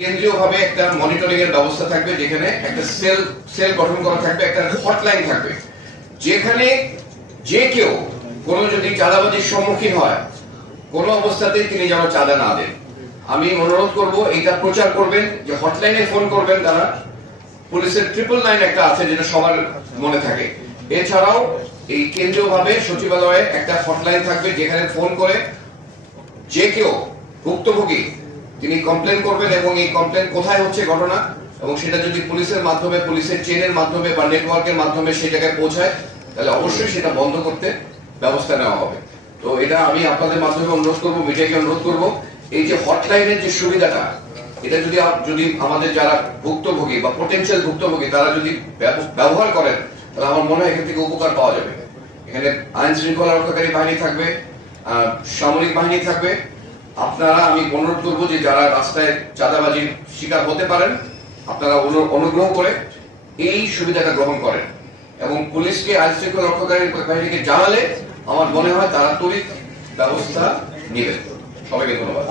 কেন্দ্রীয়ভাবে একটা মনিটরিং এর ব্যবস্থা থাকবে, যেখানে একটা সেল গঠন করা থাকবে, একটা হটলাইন থাকবে, যেখানে যে কেউ কোনো যদি চাঁদাবাজির সম্মুখীন হয় কোনো অবস্থাতেই তিনি যেন চাঁদা না দেন। আমি অনুরোধ করব এটা প্রচার করবেন, যে হটলাইনে ফোন করবেন তারা। পুলিশের 999 একটা আছে, যেটা সবার মনে থাকে। এছাড়াও এই কেন্দ্রীয়ভাবে সচিবালয়ে একটা হটলাইন থাকবে, যেখানে ফোন করে যে কেউ ভুক্তভোগী তিনি কমপ্লেন করবেন, এবং এই কমপ্লেন কোথায় হচ্ছে ঘটনা, এবং সেটা যদি পুলিশের মাধ্যমে, পুলিশের চেনের মাধ্যমে বা নেটওয়ার্কের মাধ্যমে সেই জায়গায় পৌঁছায়, তাহলে অবশ্যই সেটা বন্ধ করতে ব্যবস্থা নেওয়া হবে। তো এটা আমি আপনাদের মাধ্যমে অনুরোধ করব, মিডিয়াকে অনুরোধ করব, এই যে হটলাইনের যে সুবিধাটা, এটা যদি আমাদের যারা ভুক্তভোগী বা পটেনশিয়াল ভুক্তভোগী তারা যদি ব্যবহার করেন, তাহলে আমার মনে হয় এখান থেকে উপকার পাওয়া যাবে। এখানে আইন শৃঙ্খলা রক্ষাকারী বাহিনী থাকবে, সামরিক বাহিনী থাকবে। আপনারা, আমি অনুরোধ করব যে যারা রাস্তায় চাঁদাবাজির শিকার হতে পারেন, আপনারা অনুগ্রহ করে এই সুবিধাটা গ্রহণ করেন, এবং পুলিশকে, আইন শৃঙ্খলা রক্ষাকারী বাহিনীকে জানালে আমার মনে হয় তারা তড়িৎ ব্যবস্থা নেবেন। সবাইকে ধন্যবাদ।